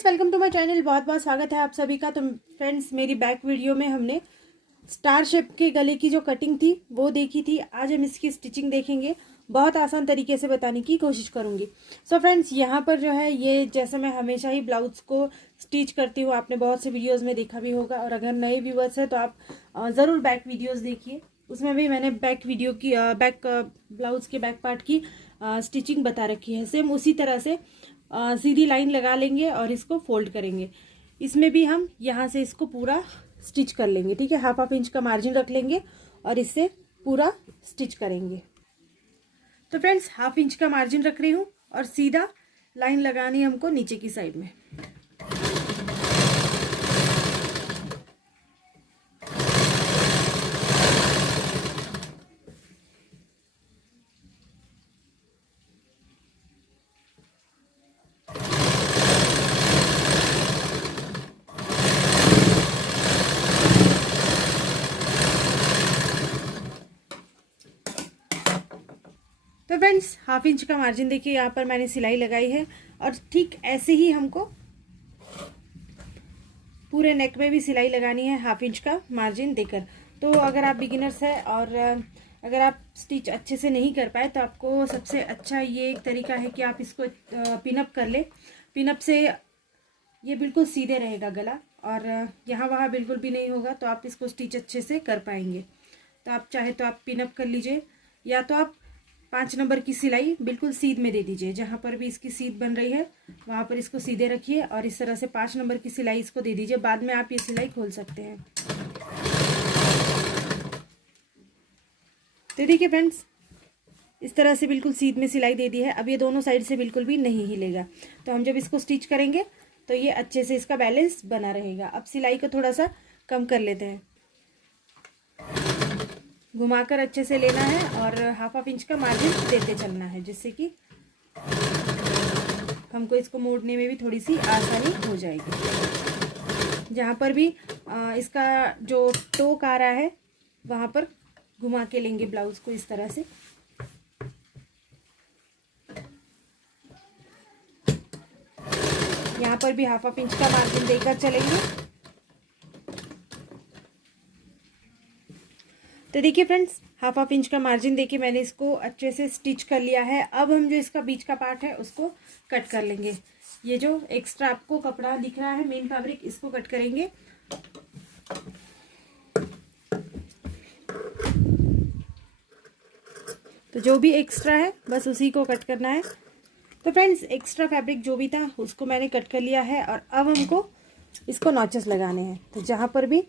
Friends, welcome to my channel. बहुत बहुत स्वागत है आप सभी का। तो फ्रेंड्स, मेरी बैक वीडियो में हमने स्टार शेप के गले की जो कटिंग थी वो देखी थी। आज हम इसकी स्टिचिंग देखेंगे। बहुत आसान तरीके से बताने की कोशिश करूंगी। सो फ्रेंड्स, यहाँ पर जो है ये जैसे मैं हमेशा ही ब्लाउज को स्टिच करती हूँ, आपने बहुत से वीडियोज़ में देखा भी होगा। और अगर नए व्यूवर्स हैं तो आप ज़रूर बैक वीडियोज़ देखिए, उसमें भी मैंने बैक वीडियो की बैक ब्लाउज के बैक पार्ट की स्टिचिंग बता रखी है। सेम उसी तरह से सीधी लाइन लगा लेंगे और इसको फोल्ड करेंगे। इसमें भी हम यहाँ से इसको पूरा स्टिच कर लेंगे। ठीक है, हाफ इंच का मार्जिन रख लेंगे और इससे पूरा स्टिच करेंगे। तो फ्रेंड्स, हाफ इंच का मार्जिन रख रही हूँ और सीधा लाइन लगानी हमको नीचे की साइड में। तो फ्रेंड्स, हाफ इंच का मार्जिन देखिए, यहाँ पर मैंने सिलाई लगाई है और ठीक ऐसे ही हमको पूरे नेक में भी सिलाई लगानी है हाफ इंच का मार्जिन देकर। तो अगर आप बिगिनर्स हैं और अगर आप स्टिच अच्छे से नहीं कर पाए तो आपको सबसे अच्छा ये एक तरीका है कि आप इसको पिनअप कर ले। पिनअप से ये बिल्कुल सीधे रहेगा गला और यहाँ वहाँ बिल्कुल भी नहीं होगा, तो आप इसको स्टिच अच्छे से कर पाएंगे। तो आप चाहे तो आप पिनअप कर लीजिए, या तो आप 5 नंबर की सिलाई बिल्कुल सीध में दे दीजिए। जहाँ पर भी इसकी सीध बन रही है वहाँ पर इसको सीधे रखिए और इस तरह से 5 नंबर की सिलाई इसको दे दीजिए। बाद में आप ये सिलाई खोल सकते हैं। तो देखिए फ्रेंड्स, इस तरह से बिल्कुल सीध में सिलाई दे दी है। अब ये दोनों साइड से बिल्कुल भी नहीं हिलेगा। तो हम जब इसको स्टिच करेंगे तो ये अच्छे से इसका बैलेंस बना रहेगा। अब सिलाई को थोड़ा सा कम कर लेते हैं, घुमाकर अच्छे से लेना है और हाफ इंच का मार्जिन देते चलना है, जिससे कि हमको इसको मोड़ने में भी थोड़ी सी आसानी हो जाएगी। जहाँ पर भी इसका जो टोक आ रहा है वहाँ पर घुमा के लेंगे ब्लाउज को इस तरह से। यहाँ पर भी हाफ इंच का मार्जिन देकर चलेंगे। तो देखिए फ्रेंड्स, हाफ इंच का मार्जिन देके मैंने इसको अच्छे से स्टिच कर लिया है। अब हम जो इसका बीच का पार्ट है उसको कट कर लेंगे। ये जो एक्स्ट्रा आपको कपड़ा दिख रहा है मेन फैब्रिक, इसको कट करेंगे। तो जो भी एक्स्ट्रा है बस उसी को कट करना है। तो फ्रेंड्स, एक्स्ट्रा फैब्रिक जो भी था उसको मैंने कट कर लिया है और अब हमको इसको नॉचेस लगाने हैं। तो जहाँ पर भी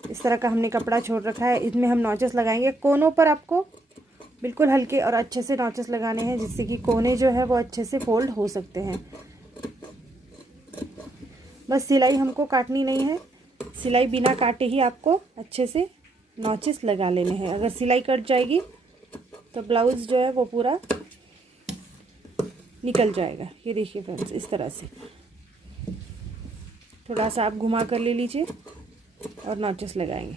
इस तरह का हमने कपड़ा छोड़ रखा है इसमें हम नॉचेस लगाएंगे। कोनों पर आपको बिल्कुल हल्के और अच्छे से नॉचेस लगाने हैं, जिससे कि कोने जो है वो अच्छे से फोल्ड हो सकते हैं। बस सिलाई हमको काटनी नहीं है, सिलाई बिना काटे ही आपको अच्छे से नॉचेस लगा लेने हैं। अगर सिलाई कट जाएगी तो ब्लाउज जो है वो पूरा निकल जाएगा। ये देखिए फ्रेंड्स, इस तरह से थोड़ा सा आप घुमा कर ले लीजिए और नॉचेस लगाएंगे।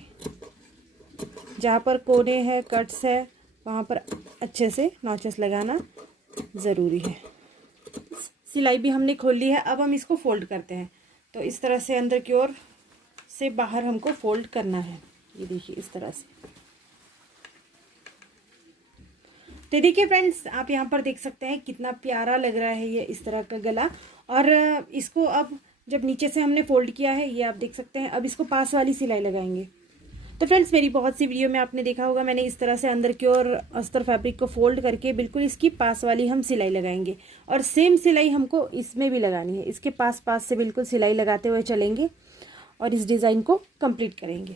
जहाँ पर कोने हैं, कट्स है, वहाँ पर अच्छे से नॉचेस लगाना ज़रूरी है। सिलाई भी हमने खोल ली है। अब हम इसको फोल्ड करते हैं। तो इस तरह से अंदर की ओर से बाहर हमको फोल्ड करना है। ये देखिए इस तरह से। तो देखिए फ्रेंड्स, आप यहाँ पर देख सकते हैं कितना प्यारा लग रहा है ये इस तरह का गला। और इसको अब जब नीचे से हमने फोल्ड किया है, ये आप देख सकते हैं। अब इसको पास वाली सिलाई लगाएंगे। तो फ्रेंड्स, मेरी बहुत सी वीडियो में आपने देखा होगा, मैंने इस तरह से अंदर की ओर अस्तर फैब्रिक को फोल्ड करके बिल्कुल इसकी पास वाली हम सिलाई लगाएंगे। और सेम सिलाई हमको इसमें भी लगानी है। इसके पास पास से बिल्कुल सिलाई लगाते हुए चलेंगे और इस डिज़ाइन को कंप्लीट करेंगे।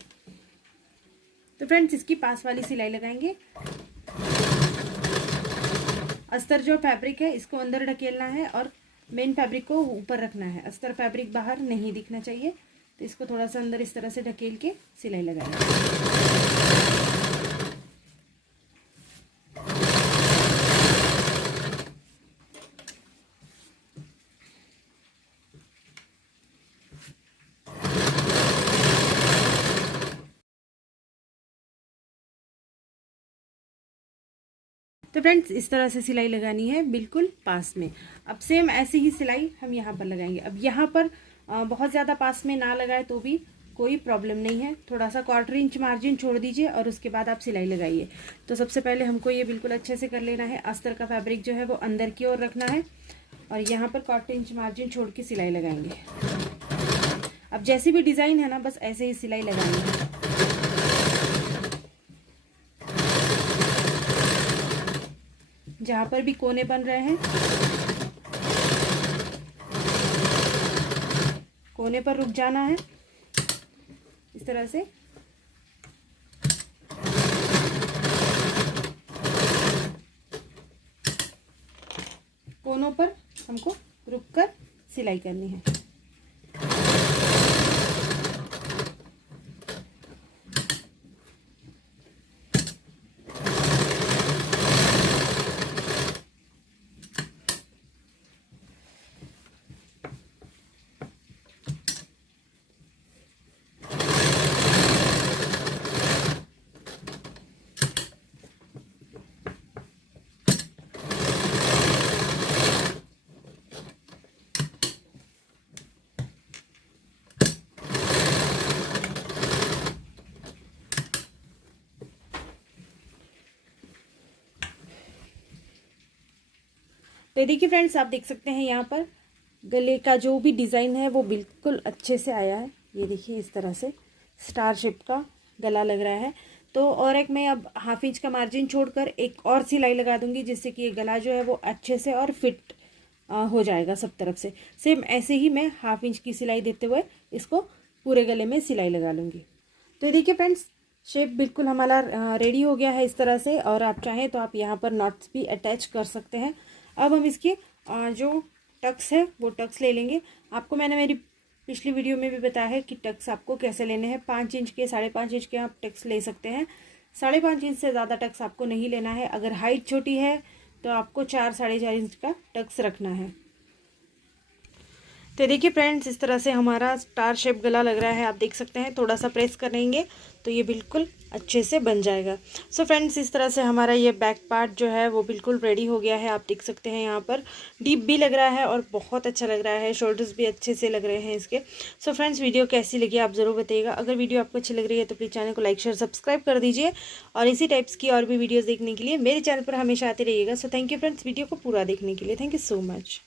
तो फ्रेंड्स, इसकी पास वाली सिलाई लगाएंगे। अस्तर जो फैब्रिक है इसको अंदर ढकेलना है और मेन फैब्रिक को ऊपर रखना है। अस्तर फैब्रिक बाहर नहीं दिखना चाहिए। तो इसको थोड़ा सा अंदर इस तरह से ढकेल के सिलाई लगाएंगे। तो फ्रेंड्स इस तरह से सिलाई लगानी है बिल्कुल पास में। अब सेम ऐसे ही सिलाई हम यहाँ पर लगाएंगे। अब यहाँ पर बहुत ज़्यादा पास में ना लगाए तो भी कोई प्रॉब्लम नहीं है, थोड़ा सा 1/4 इंच मार्जिन छोड़ दीजिए और उसके बाद आप सिलाई लगाइए। तो सबसे पहले हमको ये बिल्कुल अच्छे से कर लेना है। अस्तर का फैब्रिक जो है वो अंदर की ओर रखना है और यहाँ पर 1/4 इंच मार्जिन छोड़ के सिलाई लगाएंगे। अब जैसी भी डिज़ाइन है ना, बस ऐसे ही सिलाई लगानी है। जहाँ पर भी कोने बन रहे हैं, कोने पर रुक जाना है इस तरह से। कोनों पर हमको रुककर सिलाई करनी है। तो देखिए फ्रेंड्स, आप देख सकते हैं यहाँ पर गले का जो भी डिज़ाइन है वो बिल्कुल अच्छे से आया है। ये देखिए इस तरह से स्टार शेप का गला लग रहा है। तो और एक मैं अब 1/2 इंच का मार्जिन छोड़कर एक और सिलाई लगा दूंगी, जिससे कि ये गला जो है वो अच्छे से और फिट हो जाएगा सब तरफ से। सेम ऐसे ही मैं 1/2 इंच की सिलाई देते हुए इसको पूरे गले में सिलाई लगा लूँगी। तो ये देखिए फ्रेंड्स, शेप बिल्कुल हमारा रेडी हो गया है इस तरह से। और आप चाहें तो आप यहाँ पर नॉट्स भी अटैच कर सकते हैं। अब हम इसके जो टक्स है वो टक्स ले लेंगे। आपको मैंने मेरी पिछली वीडियो में भी बताया है कि टक्स आपको कैसे लेने हैं। 5 इंच के 5.5 इंच के आप टक्स ले सकते हैं। 5.5 इंच से ज़्यादा टक्स आपको नहीं लेना है। अगर हाइट छोटी है तो आपको 4 साढ़े 4 इंच का टक्स रखना है। तो देखिए फ्रेंड्स, इस तरह से हमारा स्टार शेप गला लग रहा है। आप देख सकते हैं, थोड़ा सा प्रेस करेंगे तो ये बिल्कुल अच्छे से बन जाएगा। सो फ्रेंड्स, इस तरह से हमारा ये बैक पार्ट जो है वो बिल्कुल रेडी हो गया है। आप देख सकते हैं यहाँ पर डीप भी लग रहा है और बहुत अच्छा लग रहा है। शोल्डर्स भी अच्छे से लग रहे हैं इसके। सो फ्रेंड्स, वीडियो कैसी लगी आप ज़रूर बताइएगा। अगर वीडियो आपको अच्छी लग रही है तो प्लीज़ चैनल को लाइक शेयर सब्सक्राइब कर दीजिए और इसी टाइप्स की और भी वीडियोज़ देखने के लिए मेरे चैनल पर हमेशा आते रहिएगा। So thank you friends, video को पूरा देखने के लिए। Thank you so much.